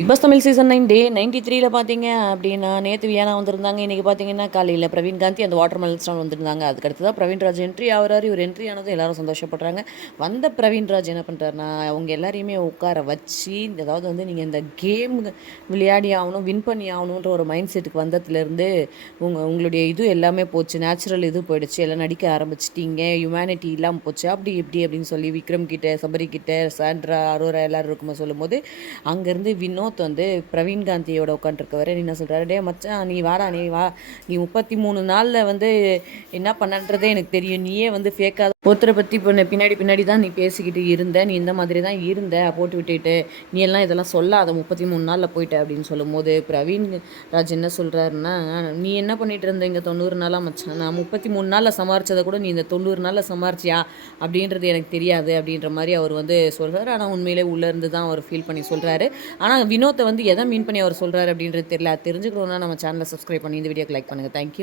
Bigg Boss Tamil season nine day ninety த்ரீல பார்த்தீங்க அப்படின்னா நேற்று வியானா வந்திருந்தாங்க. இன்றைக்கி பார்த்தீங்கன்னா காலையில் பிரவீன் காந்தி அந்த வாட்டர் மெலன் ஸ்டால் வந்திருந்தாங்க. அதுக்கடுத்து தான் பிரவீன் ராஜ் என்ட்ரி ஆகிறாரு. இவர் என்ட்ரி ஆனதும் எல்லாரும் சந்தோஷப்படுறாங்க. வந்த பிரவீன் ராஜ் என்ன பண்ணுறாருனா அவங்க எல்லாரையுமே உட்கார வச்சு அதாவது வந்து நீங்கள் இந்த கேம் விளையாடி ஆகணும் வின் பண்ணி ஆகணுன்ற ஒரு மைண்ட் செட்டுக்கு வந்ததுலேருந்து உங்கள் உங்களுடைய இது எல்லாமே போச்சு. நேச்சுரல் இது போயிடுச்சு. எல்லாம் நடிக்க ஆரம்பிச்சிட்டிங்க. ஹியூமனிட்டி இல்லாமல் போச்சு. அப்படி இப்படி அப்படின்னு சொல்லி விக்ரம் கிட்ட சபரி கிட்ட சாண்ட்ரா அரோரா எல்லோரும் இருக்கும்போது சொல்லும்போது அங்கேருந்து வினோத் வந்து பிரவீன் காந்தியோட உட்காந்துருக்கவர் என்ன சொல்கிறாரு டே மச்சான் நீ வாடா நீ வா. நீ முப்பத்தி மூணு நாளில் வந்து என்ன பண்ணன்றதே எனக்கு தெரியும். நீயே வந்து ஃபேக்காக ஒருத்தரை பற்றி இப்போ பின்னாடி பின்னாடி தான் நீ பேசிக்கிட்டு இருந்த. நீ இந்த மாதிரி தான் இருந்த போட்டு விட்டுட்டு நீ எல்லாம் இதெல்லாம் சொல்லாத. முப்பத்தி மூணு நாளில் போயிட்ட அப்படின்னு சொல்லும்போது பிரவீன் ராஜ் என்ன சொல்கிறாருன்னா நீ என்ன பண்ணிட்டு இருந்த இங்கே தொண்ணூறு நாளாக மச்சான்? நான் முப்பத்தி மூணு நாளில் சமாளித்ததை கூட நீ இந்த தொண்ணூறு நாளில் சமாளிச்சியா அப்படின்றது எனக்கு தெரியாது. அப்படின்ற மாதிரி அவர் வந்து சொல்கிறாரு ஆனால் உண்மையிலே உள்ளேருந்து தான் அவர் ஃபீல் பண்ணி சொல்கிறாரு ஆனால் வினோத்தை வந்து எதை மீன் பண்ணி அவர் சொல்கிறாரு அப்படின்றது தெரியல. அது தெரிஞ்சுக்கணுன்னா நம்ம சேனலை சப்ஸ்கிரைப் பண்ணி இந்த வீடியோக்கு லைக் பண்ணுங்கள் தேங்க்யூ